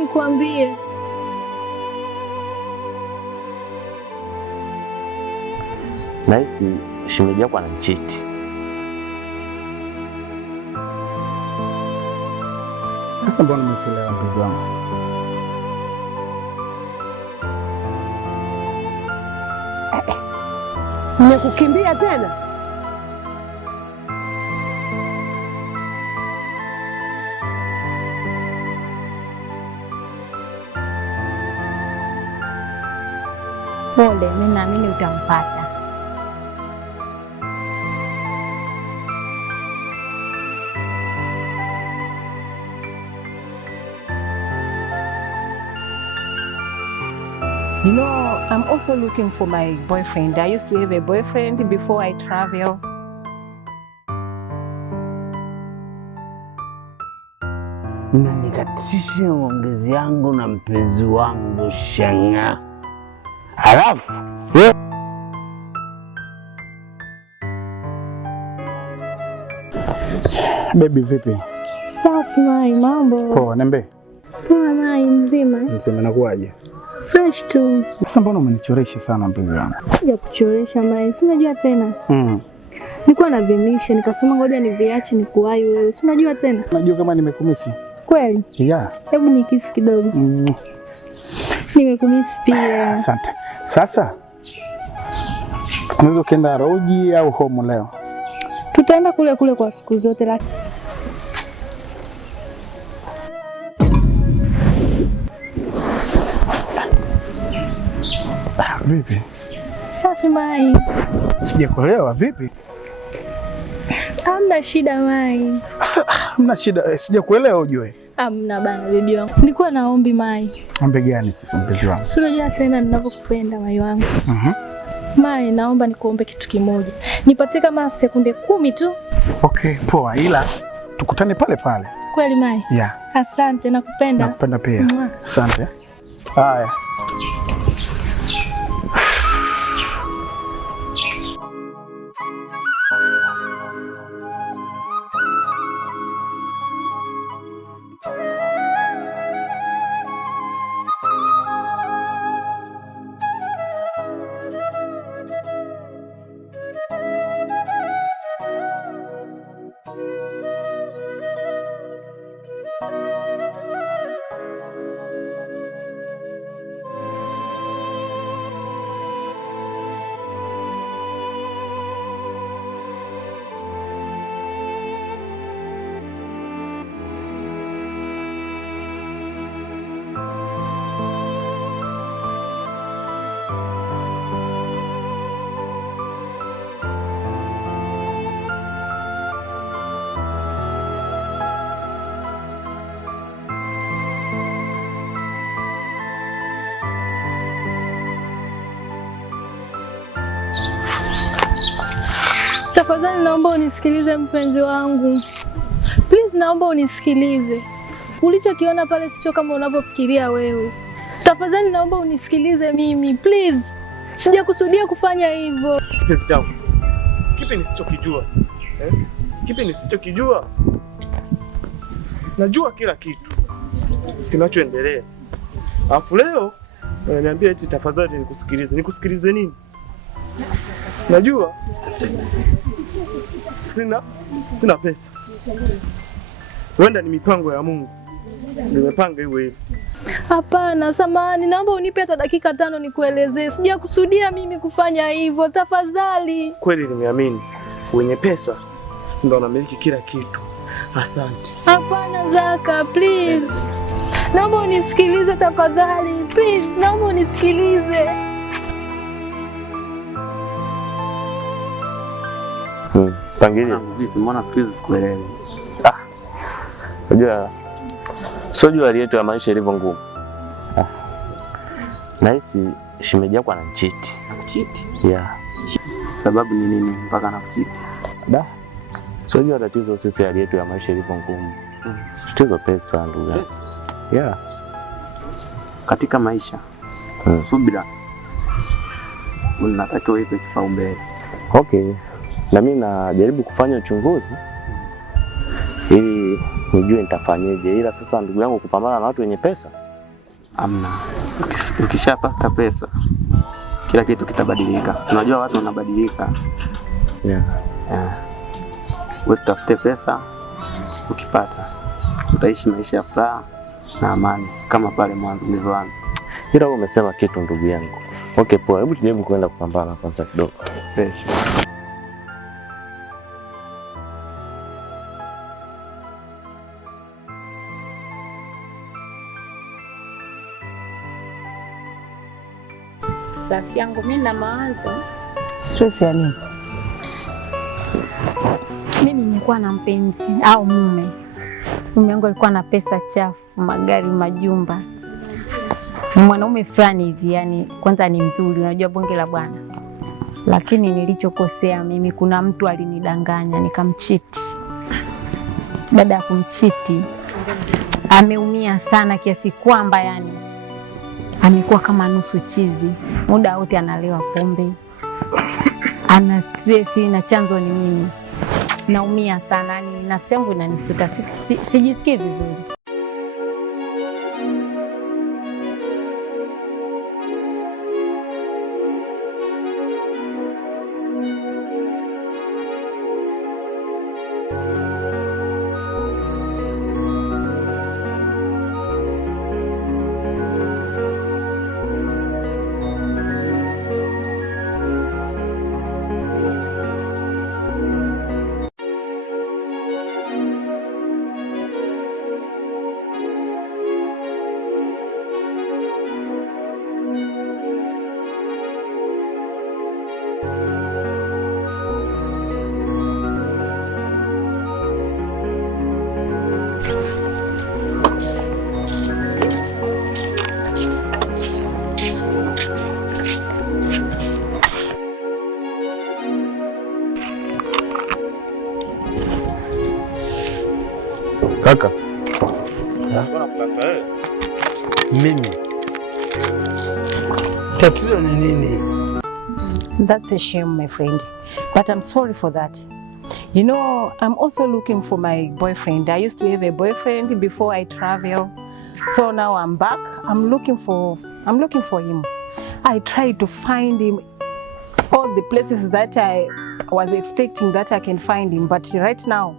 nikwambie. Nahisi shemeji yako ananichiti. Sasa mbona umechelewa mpenzi wangu? Nimekukimbia tena? Pole, mimi naamini utampata. You know, I'm also looking for my boyfriend. I used to have a boyfriend before I travel. Na nikatishe maongezi yangu na mpenzi wangu Shanga. Halafu Baby vipi? Safi Mai, mambo? Poa, niambie. Poa Mai, mzima? Mzima, nakuaje? Fresh tu. Sasa mbona umenichoresha sana mpenzi wangu? Sija kuchoresha Mai, si unajua tena. Nilikuwa na vimisha nikasema ngoja niviache nikuwahi wewe. Si unajua tena. Unajua kama nimekumisi? Kweli? Yeah. Hebu nikisi kidogo. Nimekumisi pia. Asante. Sasa unaweza kwenda Roji au home leo? Tutaenda kule kule kwa siku zote lakini vipi? Safi Mai. Sijakuelewa vipi? Hamna shida Mai. Sasa hamna shida, sijakuelewa ujue. Hamna bana bibi wangu. Nilikuwa naombi Mai. Ombi gani sasa mpenzi wangu? Si unajua tena ninavyokupenda Mai wangu. Mai, naomba nikuombe kitu kimoja. Nipatie kama sekunde 10 tu. Okay, poa, ila tukutane pale pale. Kweli Mai? Yeah. Asante, nakupenda. Nakupenda pia. Asante. Haya. Tafadhali naomba unisikilize mpenzi wangu. Please naomba unisikilize. Ulichokiona pale sicho kama unavyofikiria wewe. Tafadhali naomba unisikilize mimi, please. Sijakusudia kufanya hivyo. Kipenzi changu. Kipi nisichokijua? Kipi nisichokijua? Najua kila kitu kinachoendelea. Alafu leo niambia eti tafadhali nikusikilize. Nikusikilize nini? Najua sina pesa. Wenda ni mipango ya Mungu. Nimepanga iwe hivi. Hapana, samahani, naomba unipe hata dakika 5 nikuelezee. Sijakusudia mimi kufanya hivyo, tafadhali. Kweli nimeamini wenye pesa ndo wanamiliki kila kitu. Asante. Hapana Zaka, please. Naomba unisikilize tafadhali. Please, naomba unisikilize. Pangilia. vipi? Mbona siku hizi sikuelewi? Unajua sio hali yetu ya maisha ilivyo ngumu. Nahisi shemeji yako ananichiti. Kuchiti? Yeah. Sababu ni nini mpaka anakuchiti? Sio tatizo, sisi hali yetu ya maisha ilivyo ngumu. Tatizo pesa ndugu yangu. Yeah. Katika maisha subira unatakiwa uipe kipaumbele. Okay. Na mimi najaribu kufanya uchunguzi ili nijue nitafanyeje. Ila sasa ndugu yangu, kupambana na watu wenye pesa Amna. Ukishapata pesa kila kitu kitabadilika. Unajua watu wanabadilika. Yeah. Wewe tafute pesa, ukipata utaishi maisha ya furaha na amani kama pale mwanzo nilivyoanza. Ila wewe umesema kitu ndugu yangu. Okay, poa. Hebu tujaribu kwenda kupambana kwanza kidogo. Fresh. Rafiki yangu, mimi na mawazo. Stress ya nini? Mimi nilikuwa na mpenzi au mume. Mume wangu alikuwa na pesa chafu, magari, majumba. Ni mwanaume fulani hivi, yani kwanza ni mzuri, unajua bonge la bwana. Lakini nilichokosea mimi, kuna mtu alinidanganya nikamchiti. Baada ya kumchiti ameumia sana kiasi kwamba yani amekuwa kama nusu chizi. Muda wote analewa pombe. Ana stress na chanzo ni mimi. Naumia sana, yani nafsi yangu inanisuta, sijisikii vizuri. Kaka. Mimi. Tatizo ni nini? That's a shame, my friend. But I'm sorry for that. You know, I'm also looking for my boyfriend. I used to have a boyfriend before I travel. So now I'm back. I'm looking for him. I tried to find him all the places that I was expecting that I can find him, but right now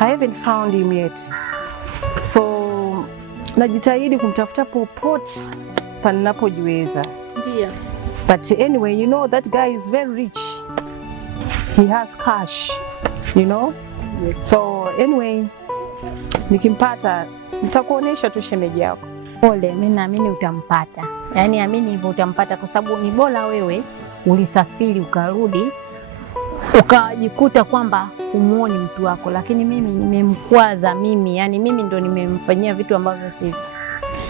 I haven't found him yet. So najitahidi kumtafuta popote panapojiweza. Ndio. But anyway, you know that guy is very rich. He has cash, you know? So anyway, nikimpata nitakuonesha tu shemeji yako. Pole, mimi naamini utampata. Yaani amini hivyo utampata, kwa sababu ni bora wewe ulisafiri ukarudi ukajikuta kwamba umuoni mtu wako, lakini mimi nimemkwaza mimi, yani mimi ndo nimemfanyia vitu ambavyo sivyo.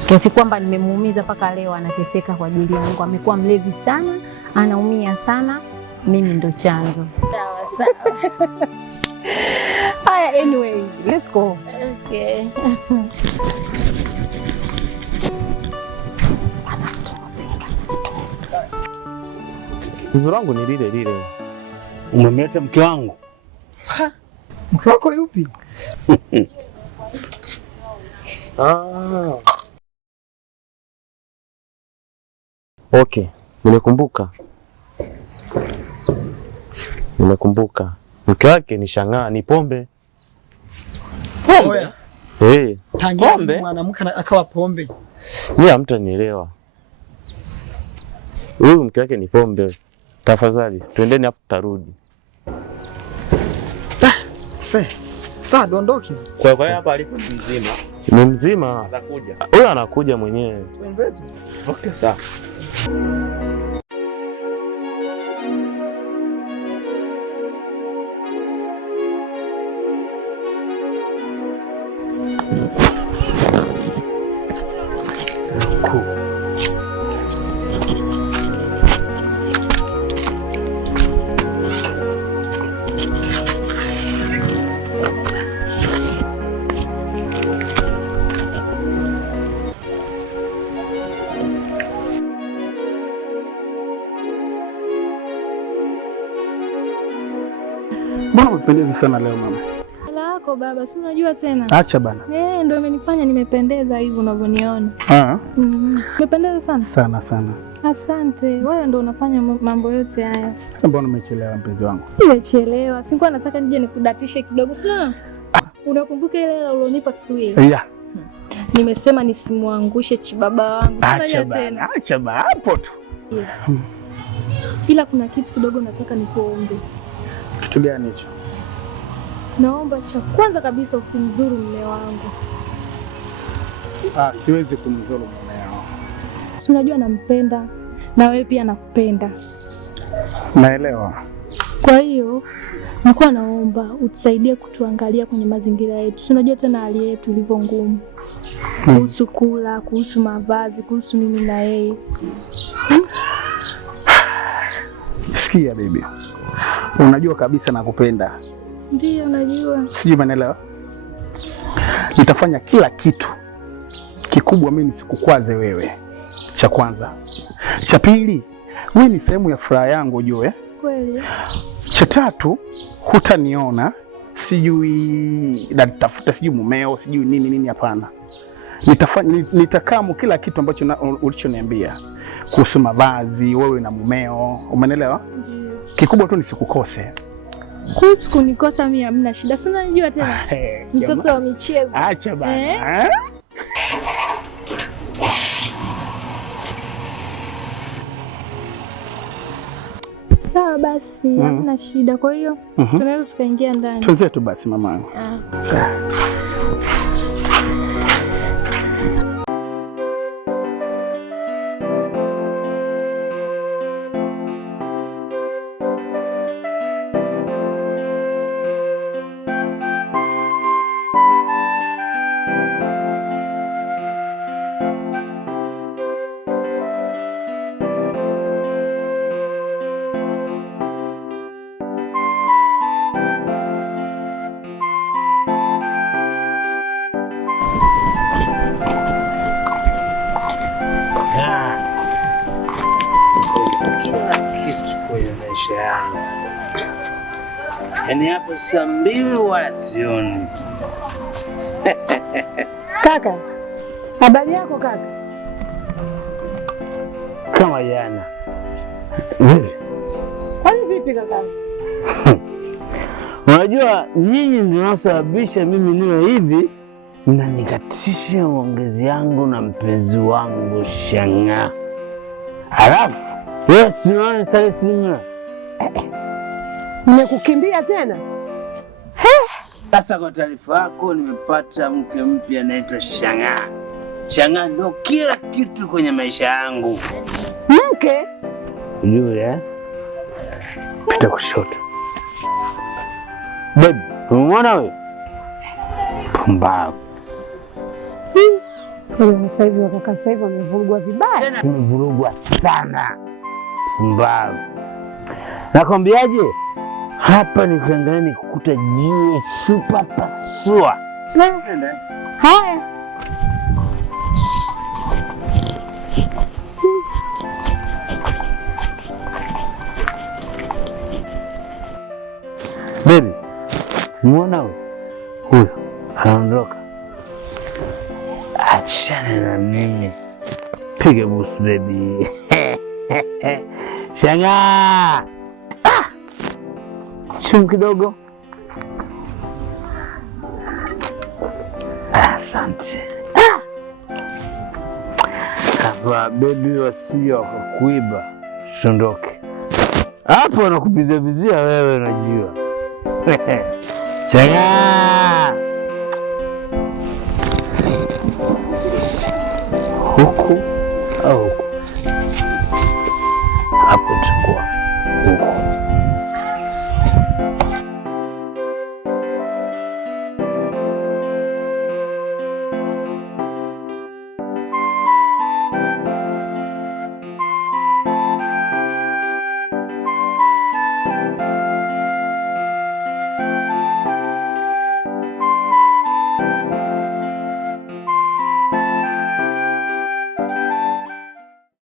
Kiasi kwamba nimemuumiza mpaka leo anateseka kwa ajili yangu. Amekuwa mlevi sana, anaumia sana, mimi ndo chanzo. Sawa sawa. Anyway, let's go. Okay. Tatizo langu ni lile lile. Umemleta mke wangu? Mke wako yupi? Okay, nimekumbuka. Mke wake ni Shang'aa, ni Pombe. Pombe? Eh. Pombe? Mwanamke akawa pombe. Mimi hamtanielewa. Huyu mke wake ni Pombe. Tafadhali, twendeni afu tutarudi. Sasa dondoki. Kwa hiyo hapa alipo mzima. Ni mzima. Anakuja. Huyu anakuja mwenyewe. Wenzetu. Okay, sawa. Mbona umependeza sana leo mama? wako baba, si unajua tena. Acha bana. Ndio imenifanya nimependeza hivi unavyoniona. Nimependeza sana. Sana sana. Asante. Wewe ndio unafanya mambo yote haya. Sasa mbona umechelewa mpenzi wangu? Nimechelewa. Sikuwa nataka nije nikudatishe kidogo. Sio? Unakumbuka ile hela ulionipa siku ile? Yeah. Nimesema nisimwangushe chibaba wangu. Acha bana. Acha bana hapo tu. Yeah. Ila kuna kitu kidogo nataka nikuombe. Kitu gani hicho? Naomba cha kwanza kabisa usimdhuru mume wangu. Siwezi kumdhuru mume wangu. Unajua nampenda na wewe pia nakupenda. Naelewa. Kwa hiyo nilikuwa naomba utusaidie kutuangalia kwenye mazingira yetu. Unajua tena hali yetu ilivyo ngumu. Kuhusu kula, kuhusu mavazi, kuhusu mimi na yeye. Sikia baby. Unajua kabisa nakupenda. Ndiyo najua. Sijui umeelewa? Nitafanya kila kitu. Kikubwa mimi nisikukwaze wewe. Cha kwanza. Cha pili, wewe ni sehemu ya furaha yangu ujue. Kweli. Cha tatu, hutaniona sijui natafuta sijui mumeo sijui nini hapana. Nitakamu kila kitu ambacho ulichoniambia kuhusu mavazi, wewe na mumeo, umeelewa? Ndiyo. Kikubwa tu nisikukose. Kuhusu kunikosa mimi hamna shida. Si unajua tena. Mtoto wa michezo. Acha bana. Sawa basi, hamna shida. Kwa hiyo tunaweza tukaingia ndani. Tuanze tu basi mamangu. Yaani hapo saa 2 wala sioni. Kaka, habari yako kaka? Kama jana. Kwani vipi kaka? Unajua nyinyi ndio mnasababisha mimi niwe hivi, mnanikatisha maongezi yangu na mpenzi wangu Shang'aa. Alafu wewe sioni sasa nimekukimbia tena? Sasa kwa taarifa yako nimepata mke mpya anaitwa Shang'aa. Shang'aa ndio kila kitu kwenye maisha yangu. Mke? Ujue pita kushoto. Baby, umeona wewe? Pumbavu. Sasa hivi wakaka sasa hivi wamevurugwa vibaya. Tumevurugwa sana. Pumbavu. Nakwambiaje? Hapa nikiangalia nikukuta jiwe chupa pasua. Haya. Baby, muona huyo anaondoka. Achana na mimi. Piga busu baby. Shang'aa. Chum kidogo. Asante. Hapa baby wasio wakakuiba. Shondoke. Hapo nakuvizia vizia wewe unajua. Shang'aa. Huku au huku? Hapo itakuwa huku.